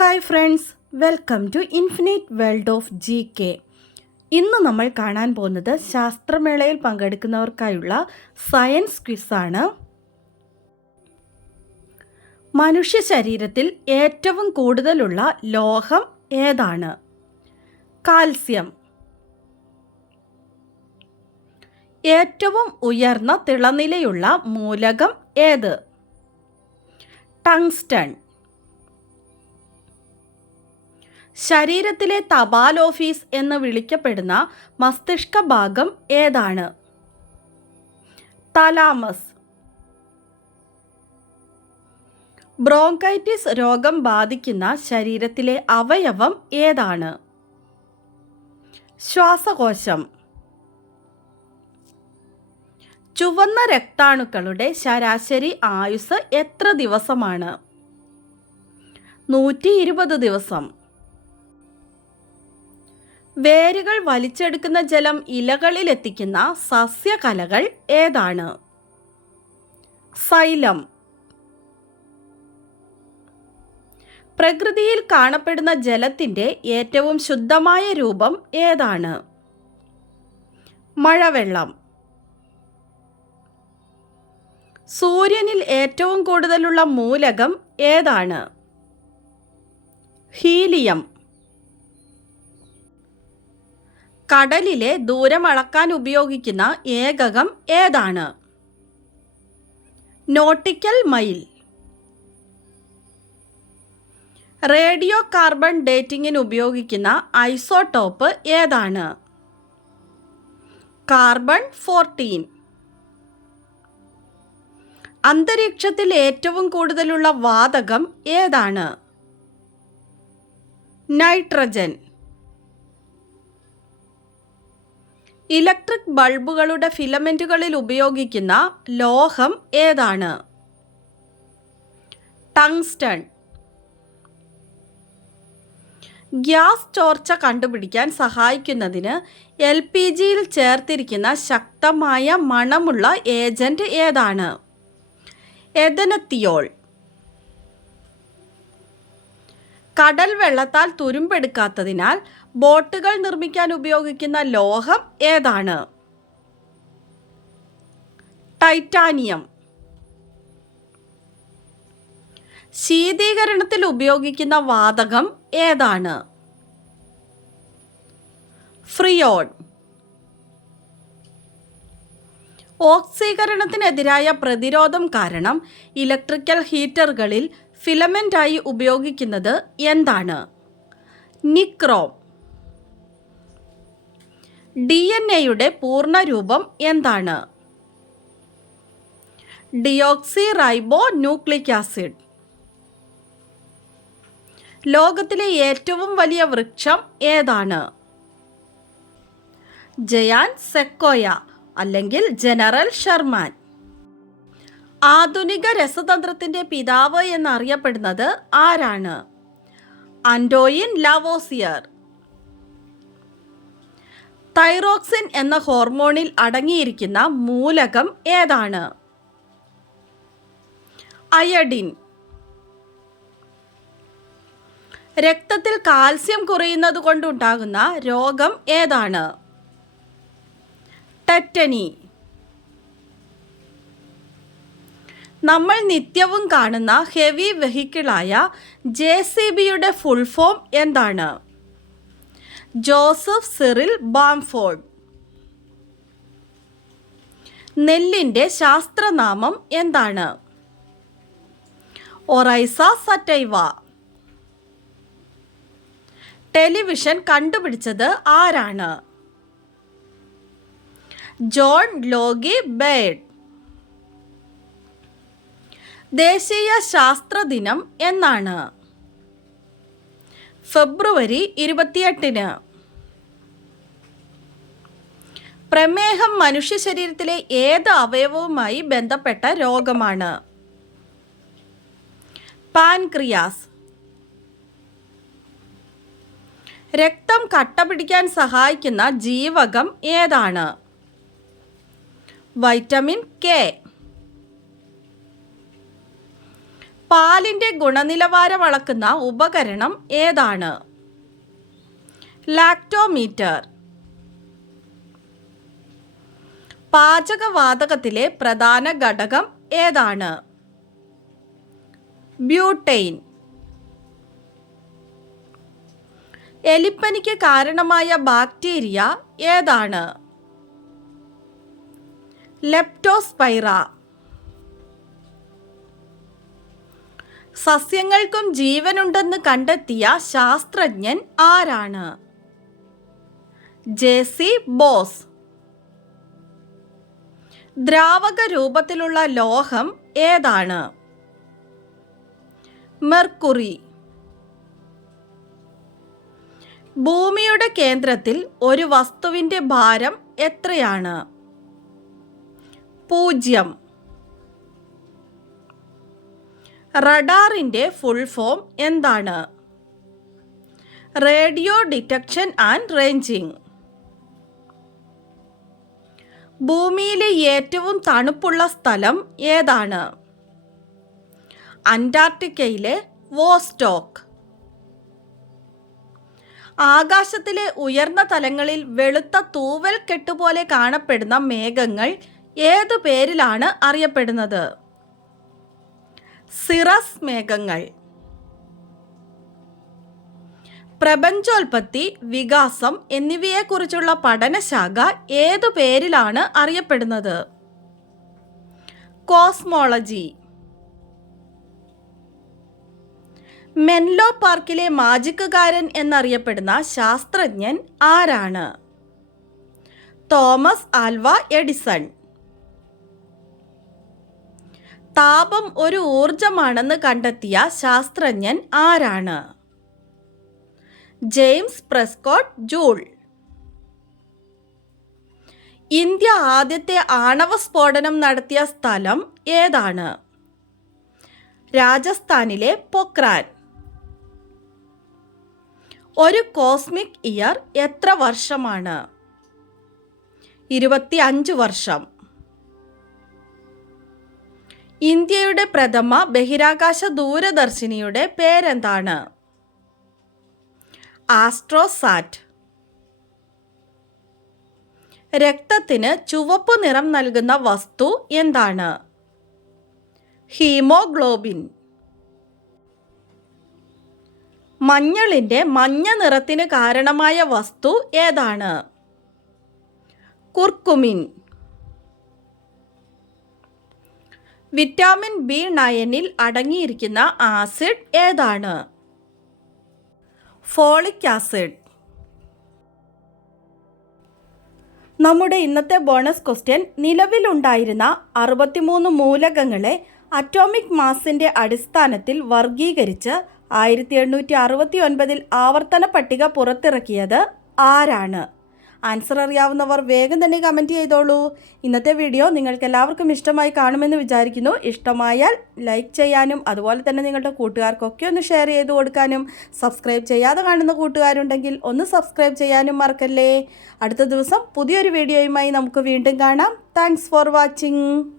Hi friends welcome to infinite world of G K ഇന്ന് നമ്മൾ കാണാൻ പോകുന്നത് ശാസ്ത്രമേളയിൽ പങ്കെടുക്കുന്നവർക്കായുള്ള സയൻസ് ക്വിസാണ് മനുഷ്യ ശരീരത്തിൽ ഏറ്റവും കൂടുതലുള്ള ലോഹം ഏതാണ്? കാൽസ്യം. ഏറ്റവും ഉയർന്ന തിളനിലയുള്ള മൂലകം ഏത്? ടങ്സ്റ്റൺ. ശരീരത്തിലെ തപാൽ ഓഫീസ് എന്ന് വിളിക്കപ്പെടുന്ന മസ്തിഷ്ക ഭാഗം ഏതാണ്? തലാമസ്. ബ്രോങ്കൈറ്റിസ് രോഗം ബാധിക്കുന്ന ശരീരത്തിലെ അവയവം ഏതാണ്? ശ്വാസകോശം. ചുവന്ന രക്താണുക്കളുടെ ശരാശരി ആയുസ് എത്ര ദിവസമാണ്? നൂറ്റി ഇരുപത് ദിവസം. വേരുകൾ വലിച്ചെടുക്കുന്ന ജലം ഇലകളിൽ എത്തിക്കുന്ന സസ്യകലകൾ ഏതാണ്? സൈലം. പ്രകൃതിയിൽ കാണപ്പെടുന്ന ജലത്തിന്റെ ഏറ്റവും ശുദ്ധമായ രൂപം ഏതാണ്? മഴവെള്ളം. സൂര്യനിൽ ഏറ്റവും കൂടുതലുള്ള മൂലകം ഏതാണ്? ഹീലിയം. കടലിലെ ദൂരം അളക്കാൻ ഉപയോഗിക്കുന്ന ഏകകം ഏതാണ്? Nautical mile. റേഡിയോ കാർബൺ ഡേറ്റിംഗിന് ഉപയോഗിക്കുന്ന ഐസോടോപ്പ് ഏതാണ്? Carbon fourteen. അന്തരീക്ഷത്തിൽ ഏറ്റവും കൂടുതലുള്ള വാതകം ഏതാണ്? നൈട്രജൻ. ഇലക്ട്രിക് ബൾബുകളുടെ ഫിലമെന്റുകളിൽ ഉപയോഗിക്കുന്ന ലോഹം ഏതാണ്? ടങ്സ്റ്റൺ. ഗ്യാസ് ചോർച്ച കണ്ടുപിടിക്കാൻ സഹായിക്കുന്നതിന് എൽ പി ജിയിൽ ചേർത്തിരിക്കുന്ന ശക്തമായ മണമുള്ള ഏജന്റ് ഏതാണ്? എഥനത്തിയോൾ. കടൽ വെള്ളത്താൽ തുരുമ്പെടുക്കാത്തതിനാൽ ബോട്ടുകൾ നിർമ്മിക്കാൻ ഉപയോഗിക്കുന്ന ലോഹം ഏതാണ്? ടൈറ്റാനിയം. ശീതീകരണത്തിൽ ഉപയോഗിക്കുന്ന വാതകം ഏതാണ്? ഫ്രിയോൺ. ഓക്സീകരണത്തിനെതിരായ പ്രതിരോധം കാരണം ഇലക്ട്രിക്കൽ ഹീറ്ററുകളിൽ ഫിലമെന്റായി ഉപയോഗിക്കുന്നത് എന്താണ്? നിക്രോം. ഡി എൻ എയുടെ പൂർണരൂപം എന്താണ്? ഡിയോക്സി റൈബോ ന്യൂക്ലിക് ആസിഡ് ലോകത്തിലെ ഏറ്റവും വലിയ വൃക്ഷം ഏതാണ്? ജയാൻ സെക്കോയ അല്ലെങ്കിൽ ജനറൽ ഷർമാൻ ആധുനിക രസതന്ത്രത്തിന്റെ പിതാവ് എന്നറിയപ്പെടുന്നത് ആരാണ്? Antoine Lavoisier. തൈറോക്സിൻ എന്ന ഹോർമോണിൽ അടങ്ങിയിരിക്കുന്ന മൂലകം ഏതാണ്? അയഡിൻ. രക്തത്തിൽ കാൽസ്യം കുറയുന്നത് കൊണ്ടുണ്ടാകുന്ന രോഗം ഏതാണ്? ടെറ്റനി. നമ്മൾ നിത്യവും കാണുന്ന ഹെവി വെഹിക്കിളായ ജെ സി ബിയുടെ ഫുൾ ഫോം എന്താണ്? Joseph Cyril Bamford. നെല്ലിന്റെ ശാസ്ത്രനാമം എന്താണ്? ഒറൈസ സറ്റൈവ. ടെലിവിഷൻ കണ്ടുപിടിച്ചത് ആരാണ്? John Logie Baird. ദേശീയ ശാസ്ത്ര ദിനം എന്നാണ്. ഫെബ്രുവരി ഇരുപത്തിയെട്ടിന്. പ്രമേഹം മനുഷ്യ ശരീരത്തിലെ ഏത് അവയവവുമായി ബന്ധപ്പെട്ട രോഗമാണ്? പാൻക്രിയാസ്. രക്തം കട്ട പിടിക്കാൻ സഹായിക്കുന്ന ജീവകം ഏതാണ്? Vitamin K. പാലിന്റെ ഗുണനിലവാരം അളക്കുന്ന ഉപകരണം ഏതാണ്? ലാക്ടോമീറ്റർ. പാചകവാതകത്തിലെ പ്രധാന ഘടകം ഏതാണ്? ബ്യൂട്ടെയിൻ എലിപ്പനിക്ക് കാരണമായ ബാക്ടീരിയ ഏതാണ്? ലെപ്റ്റോസ്പൈറ. സസ്യങ്ങൾക്കും ജീവനുണ്ടെന്ന് കണ്ടെത്തിയ ശാസ്ത്രജ്ഞൻ ആരാണ്? J C Bose. ദ്രാവക രൂപത്തിലുള്ള ലോഹം ഏതാണ്? മെർക്കുറി. ഭൂമിയുടെ കേന്ദ്രത്തിൽ ഒരു വസ്തുവിന്റെ ഭാരം എത്രയാണ്? പൂജ്യം. റഡാറിന്റെ ഫുൾ ഫോം എന്താണ്? Radio detection and ranging. ഭൂമിയിലെ ഏറ്റവും തണുപ്പുള്ള സ്ഥലം ഏതാണ്? അന്റാർട്ടിക്കയിലെ വോസ്റ്റോക്ക്. ആകാശത്തിലെ ഉയർന്ന തലങ്ങളിൽ വെളുത്ത തൂവൽ കെട്ടുപോലെ കാണപ്പെടുന്ന മേഘങ്ങൾ ഏതു പേരിലാണ് അറിയപ്പെടുന്നത്? സിറസ് മേഘങ്ങൾ. പ്രപഞ്ചോൽപത്തി വികാസം എന്നിവയെക്കുറിച്ചുള്ള പഠനശാഖ ഏതു പേരിലാണ് അറിയപ്പെടുന്നത്? കോസ്മോളജി. മെൻലോ പാർക്കിലെ മാജിക്കുകാരൻ എന്നറിയപ്പെടുന്ന ശാസ്ത്രജ്ഞൻ ആരാണ്? Thomas Alva Edison. താപം ഒരു ഊർജമാണെന്ന് കണ്ടെത്തിയ ശാസ്ത്രജ്ഞൻ ആരാണ്? James Prescott joule. ഇന്ത്യ ആദ്യത്തെ ആണവ സ്ഫോടനം നടത്തിയ സ്ഥലം ഏതാണ്? രാജസ്ഥാനിലെ പൊക്രാൻ ഒരു കോസ്മിക് ഇയർ എത്ര വർഷമാണ്? ഇരുപത്തി അഞ്ച് വർഷം. ഇന്ത്യയുടെ പ്രഥമ ബഹിരാകാശ ദൂരദർശിനിയുടെ പേരെന്താണ്? ആസ്ട്രോസാറ്റ്. രക്തത്തിന് ചുവപ്പ് നിറം നൽകുന്ന വസ്തു എന്താണ്? ഹീമോഗ്ലോബിൻ. മഞ്ഞളിന്റെ മഞ്ഞ നിറത്തിന് കാരണമായ വസ്തു ഏതാണ്? കുർക്കുമിൻ. വിറ്റാമിൻ ബി നയനിൽ അടങ്ങിയിരിക്കുന്ന ആസിഡ് ഏതാണ്? Folic acid. നമ്മുടെ ഇന്നത്തെ ബോണസ് ക്വസ്റ്റ്യൻ നിലവിലുണ്ടായിരുന്ന അറുപത്തിമൂന്ന് മൂലകങ്ങളെ അറ്റോമിക് മാസിന്റെ അടിസ്ഥാനത്തിൽ വർഗീകരിച്ച് ആയിരത്തി എണ്ണൂറ്റി അറുപത്തി ഒൻപതിൽ ആവർത്തന പട്ടിക പുറത്തിറക്കിയത് ആരാണ്? ആൻസർ അറിയാവുന്നവർ വേഗം തന്നെ കമന്റ് ചെയ്തോളൂ. ഇന്നത്തെ വീഡിയോ നിങ്ങൾക്ക് എല്ലാവർക്കും ഇഷ്ടമായി കാണുമെന്ന് വിചാരിക്കുന്നു. ഇഷ്ടമായാൽ ലൈക്ക് ചെയ്യാനും അതുപോലെ തന്നെ നിങ്ങളുടെ കൂട്ടുകാർക്കൊക്കെ ഒന്ന് ഷെയർ ചെയ്ത് കൊടുക്കാനും സബ്സ്ക്രൈബ് ചെയ്യാതെ കാണുന്ന കൂട്ടുകാരുണ്ടെങ്കിൽ ഒന്ന് സബ്സ്ക്രൈബ് ചെയ്യാനും മറക്കല്ലേ. അടുത്ത ദിവസം പുതിയൊരു വീഡിയോയുമായി നമുക്ക് വീണ്ടും കാണാം. Thanks for watching